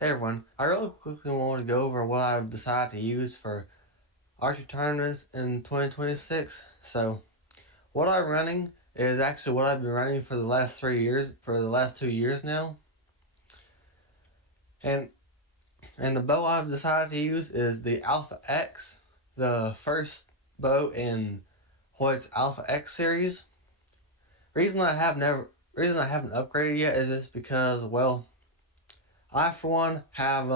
Hey everyone, I really quickly want to go over what I've decided to use for archery tournaments in 2026. So, what I'm running is actually what I've been running for the last 3 years, for the last 2 years now. And and the bow I've decided to use is the Alpha X, the first bow in Hoyt's Alpha X series. Reason I have never reason I haven't upgraded yet is just because, well, I for one have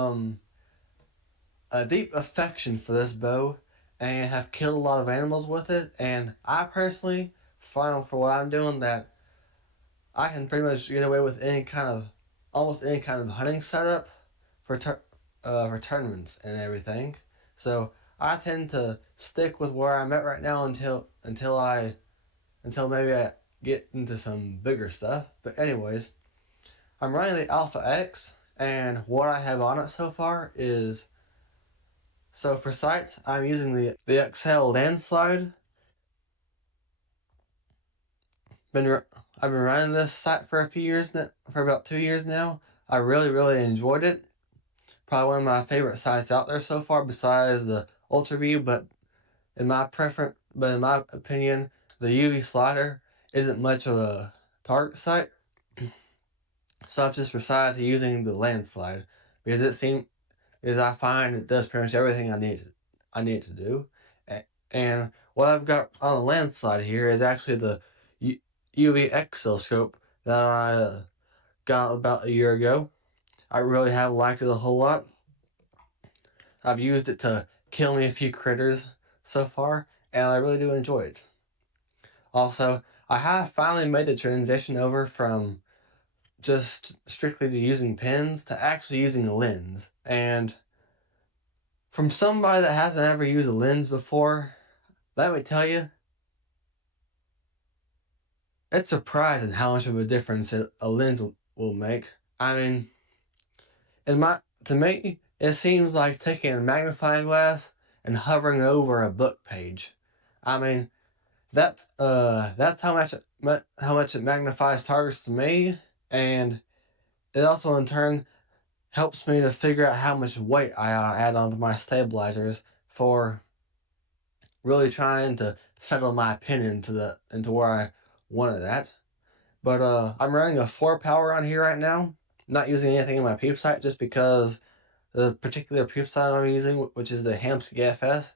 a deep affection for this bow and have killed a lot of animals with it. And I personally find for what I'm doing that I can pretty much get away with almost any kind of hunting setup for tournaments and everything. So I tend to stick with where I'm at right now until maybe I get into some bigger stuff. But anyways, I'm running the Alpha X, and what I have on it so far is so for sights, I'm using the XL landslide. Been I've been running this sight for a few years now, for about 2 years now. I really enjoyed it. Probably one of my favorite sights out there so far, besides the Ultra View. But in my opinion, the UV slider isn't much of a target sight. So I've just decided to using the landslide because I find it does pretty much everything I need it to do. And what I've got on the landslide here is actually the UV oscilloscope that I got about a year ago. I really have liked it a whole lot. I've used it to kill me a few critters so far, and I really do enjoy it. Also, I have finally made the transition over from just strictly to using pins to actually using a lens. And from somebody that hasn't ever used a lens before, let me tell you, it's surprising how much of a difference a lens will make. I mean, to me, it seems like taking a magnifying glass and hovering over a book page. I mean, that's how much it magnifies targets to me, and it also in turn helps me to figure out how much weight I add onto my stabilizers for really trying to settle my pin into where I want it at. But I'm running a 4 power on here right now. Not using anything in my peep sight just because the particular peep sight I'm using, which is the Hamsky FS,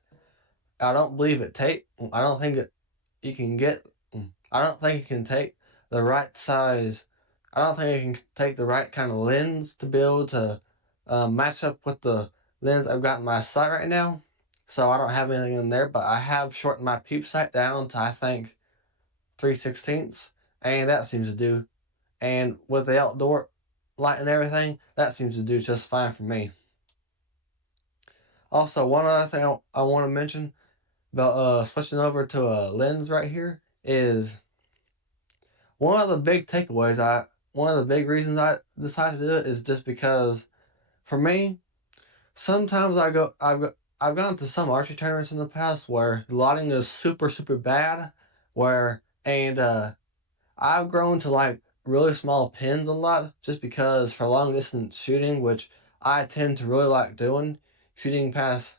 I don't believe it take. I don't think it you can get. I don't think it can take the right size. I don't think it can take the right kind of lens to be able to match up with the lens I've got in my sight right now. So I don't have anything in there, but I have shortened my peep sight down to I think 3/16, and that seems to do. And with the outdoor light and everything, that seems to do just fine for me. Also, one other thing I want to mention about switching over to a lens right here is one of the big takeaways. One of the big reasons I decided to do it is just because for me, sometimes I've gone to some archery tournaments in the past where the lighting is super bad, where and I've grown to like really small pins a lot just because for long distance shooting, which I tend to really like doing, shooting past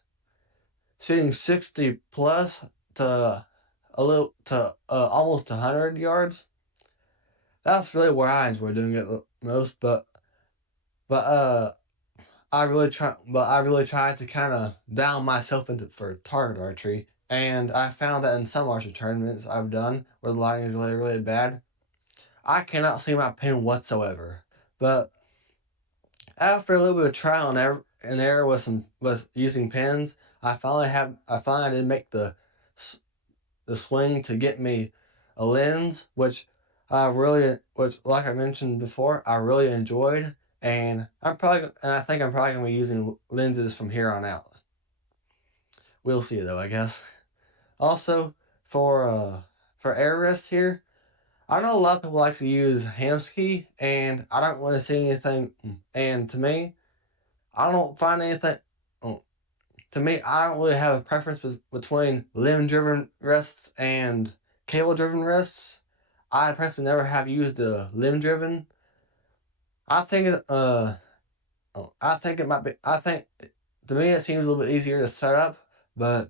shooting 60 plus to a little to almost 100 yards. That's really where I enjoy doing it the most. But I really try to kind of down myself into for target archery. And I found that in some archery tournaments I've done where the lighting is really bad, I cannot see my pin whatsoever. But after a little bit of trial and error with using pins, I finally did make the swing to get me a lens, which like I mentioned before, I really enjoyed, and I think I'm probably gonna be using lenses from here on out. We'll see though, I guess. Also, for air rest here, I know a lot of people like to use Hamsky, and I don't want to see anything. And to me, I don't find anything. oh, To me, I don't really have a preference between limb-driven rests and cable-driven rests. I personally never have used a limb-driven. I think I think it might be. I think to me it seems a little bit easier to set up, but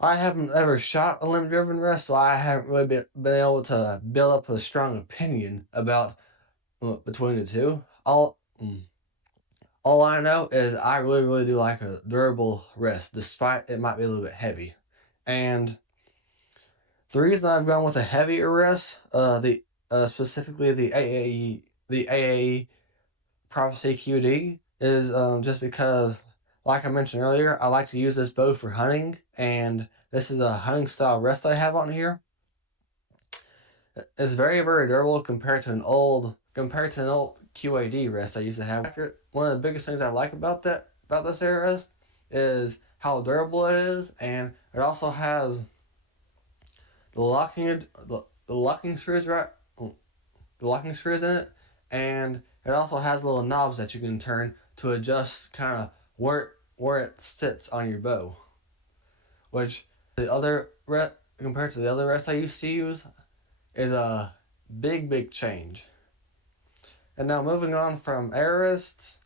I haven't ever shot a limb driven rest, so I haven't really been able to build up a strong opinion about between the two. All I know is I really do like a durable wrist, despite it might be a little bit heavy. And the reason I've gone with a heavier wrist, the specifically the AAE Prophecy QD, is just because, like I mentioned earlier, I like to use this bow for hunting, and this is a hunting style wrist I have on here. It's very durable compared to an old QAD wrist I used to have. One of the biggest things I like about this air wrist is how durable it is, and it also has the locking screws the locking screws in it, and it also has little knobs that you can turn to adjust kind of where it sits on your bow, which compared to the other rests I used to use is a big change. And now moving on from air rests,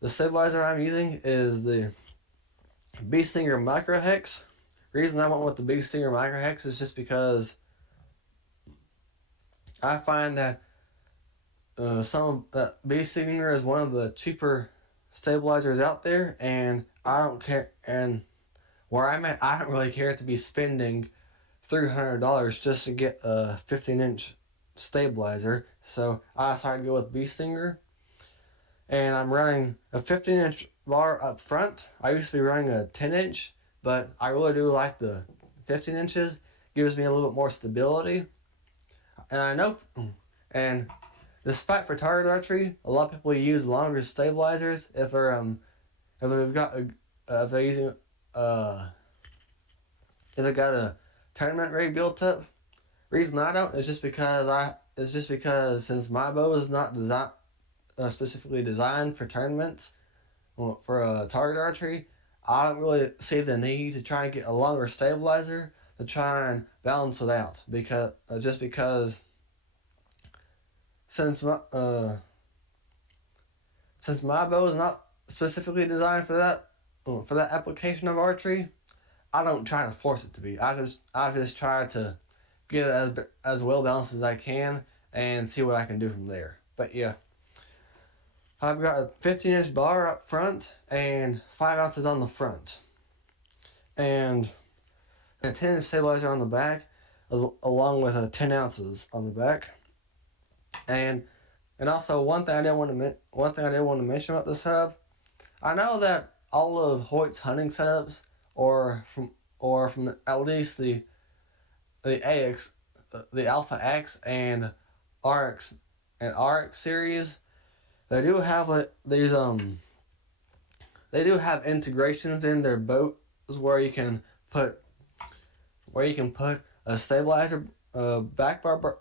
the stabilizer I'm using is the Bee Stinger Micro Hex. The reason I went with the Bee Stinger Micro Hex is just because I find that Bee Stinger is one of the cheaper stabilizers out there, and I don't care. And where I'm at, I don't really care to be spending $300 just to get a 15-inch stabilizer. So I decided to go with Bee Stinger, and I'm running a 15-inch bar up front. I used to be running a 10-inch, but I really do like the 15 inches. Gives me a little bit more stability, and I know, and despite for target archery, a lot of people use longer stabilizers if they're using if they got a tournament rig built up. Reason I don't is just because since my bow is not specifically designed for tournaments, for target archery, I don't really see the need to try and get a longer stabilizer to try and balance it out, because since my bow is not specifically designed for that application of archery, I don't try to force it to be. I just try to get it as well balanced as I can and see what I can do from there. But yeah, I've got a 15-inch bar up front and 5 ounces on the front, and a 10-inch stabilizer on the back, along with 10 ounces on the back. And also one thing I did want to mention about this setup, I know that all of Hoyt's hunting setups, or from at least the AX, the Alpha X and RX series, they do have they do have integrations in their boats where you can put a stabilizer back bar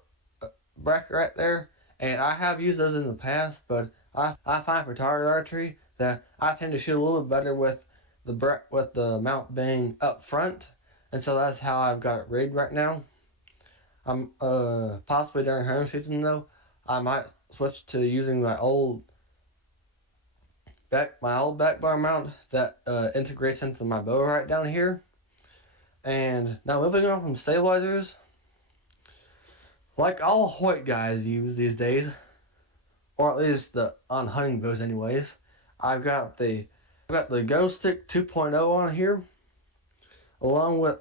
bracket right there, and I have used those in the past, but I find for target archery that I tend to shoot a little bit better with the mount being up front, and so that's how I've got it rigged right now. I'm possibly during hunting season though, I might switch to using my old back bar mount that integrates into my bow right down here. And now moving on from stabilizers, like all Hoyt guys use these days, or at least on hunting bows anyways, I've got the Ghost Stick 2.0 on here, along with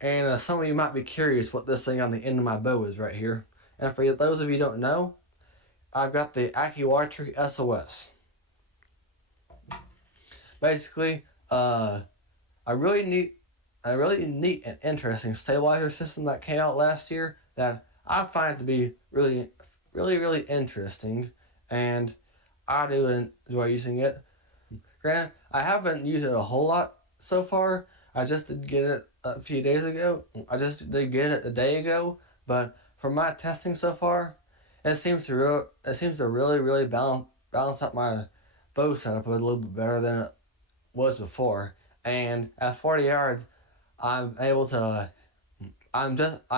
and some of you might be curious what this thing on the end of my bow is right here. And for those of you who don't know, I've got the AccuArchery SOS. Basically, a really neat and interesting stabilizer system that came out last year that I find to be really interesting, and I do enjoy using it. Granted, I haven't used it a whole lot so far. I just did get it a few days ago. I just did get it a day ago, but from my testing so far, it seems to really balance out my bow setup a little bit better than it was before. And at 40 yards, I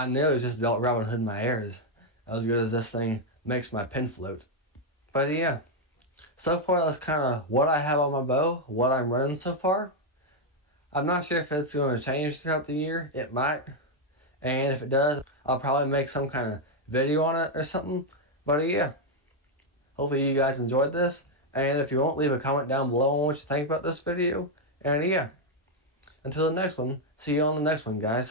nearly just about Robin Hood my airs, as good as this thing makes my pin float. But yeah, so far that's kind of what I have on my bow, what I'm running so far. I'm not sure if it's going to change throughout the year. It might. And if it does, I'll probably make some kind of video on it or something. But yeah, hopefully you guys enjoyed this. And if you want, leave a comment down below on what you think about this video. And yeah, until the next one, see you on the next one, guys.